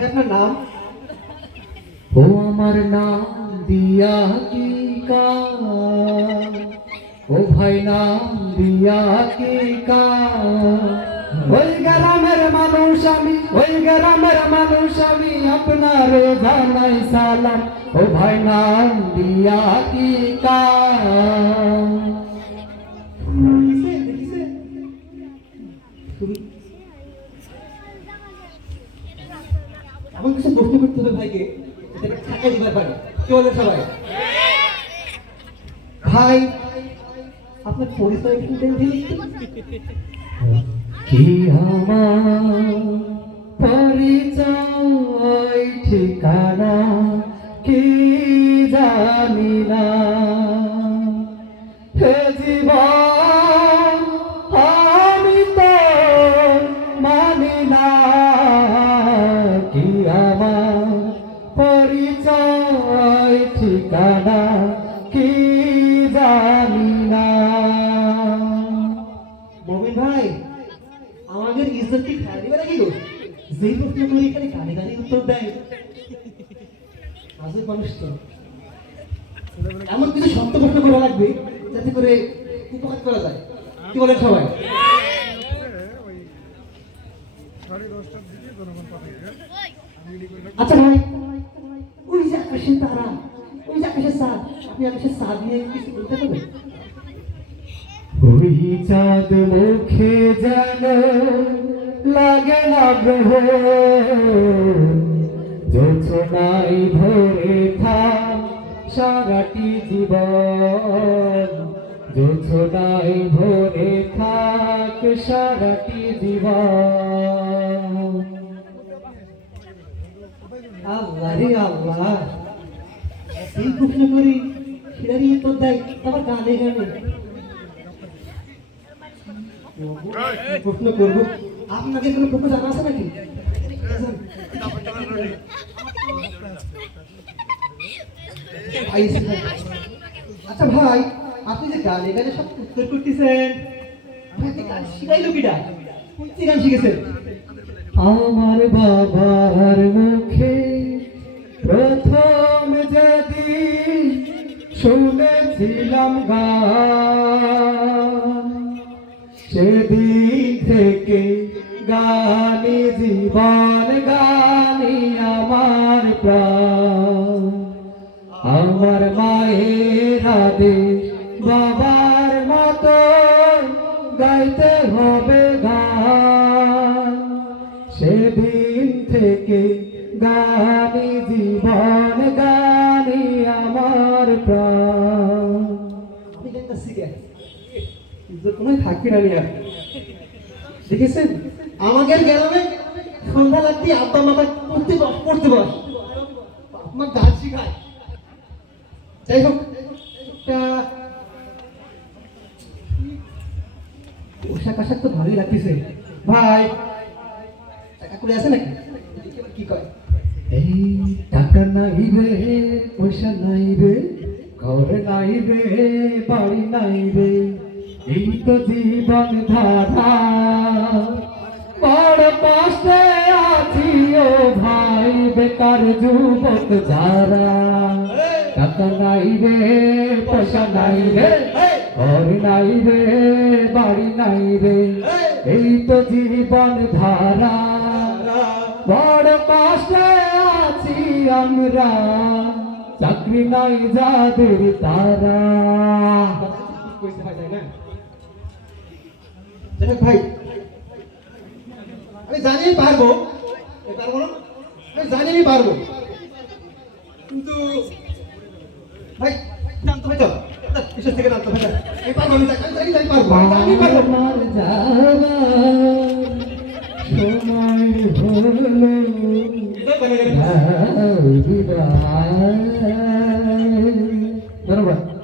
আপনার নাম? ও আমার নাম দিয়া কি ও ভাই নাম দিয়া কি ওই গ্রামের মানুষ আমি ওই গ্রামের মানুষ আমি আপনার জানাই সালাম। ও ভাই নাম দিয়া কি তুমি- এমন কিছু প্রশ্ন করতে হবে ভাইকে যাতে ঠাকাই দিবার পারে। কি বলেন সবাই? ভাই, আপনার পরিচয় দিন কি আমার পরিচয় ঠিকানা কি জানি না। হে জীবন ঠিকানা কি জানি না। মমিন ভাই, আমাদের ইজ্জত কি খাই দিবে নাকি যেই প্রশ্ন করি এখানে গানে গানে উত্তর দেয়। কাজের মানুষ তো। এমন কিছু শক্ত প্রশ্ন করা লাগবে, যাতে করে উপকার করা যায়। কি বলেন সবাই? আচ্ছা ভাই, ওই যে আকাশের তারা। ওই যে আকাশের সাদ আপনি আকাশের সাদ নিয়ে কিছু বলতে পারবেন? ওই চাঁদ মুখে যেন লাগে না গ্রহ যোচনাই ধরে থাক সারাটি জীবন। যোচনাই ভরে থাক সারাটি জীবন। আল্লাহ রে আল্লাহ। এই প্রশ্ন করি উত্তর দেয় আবার গানে গানে প্রশ্ন করব আপনাদের কোনো প্রশ্ন জানা আছে নাকি? ভাই, আচ্ছা ভাই আপনি যে গানে গানে সব উত্তর করতেছেন। আপনাকে গান শিখাইলো কিটা কোন গান শিখেছেন? আমার বাবার মুখে প্রথম যেদিন শুনেছিলাম গান সেদিন থেকে গানি জীবন, গানি আমার প্রাণ। আমার মায়ের আদেশ বাবার মতো গাইতে হবে গান। সেদিন থেকে গানি জীবন ইজ্জত না নিয়ে দেখেছেন? আমাদের গ্রামে সন্ধ্যা লাগতে আব্বা মামা পড়তে বস যাই হোক পোশাক আশাক তো ভালোই লাগতেছে। ভাই, টাকা করে আছে নাকি? কি কয়? এই টাকা নাই রে, পয়সা নাই রে, ঘর নাই রে, বাড়ি নাই রে। এই তো জীবন ধারা। বড় কষ্টে আছি ও ভাই, বেকার যুবক যারা। টাকা নাই রে, পয়সা নাই রে, ঘর নাই রে, বাড়ি নাই রে। এই তো জীবন ধারা। বড় কষ্টে আছি আমরা, চাকরি নাই যাদের তারা কইতে হয় তাই না যাই হোক ভাই। আমি জানি পারব। পারব না? আমি জানি আমি পারব। কিন্তু ভাই জানতে হয় তো ঈশ্বর থেকে জানতে না। আমি পারব আমি জানি আমি পারব। আমি পারব। সময় হলো। ধন্যবাদ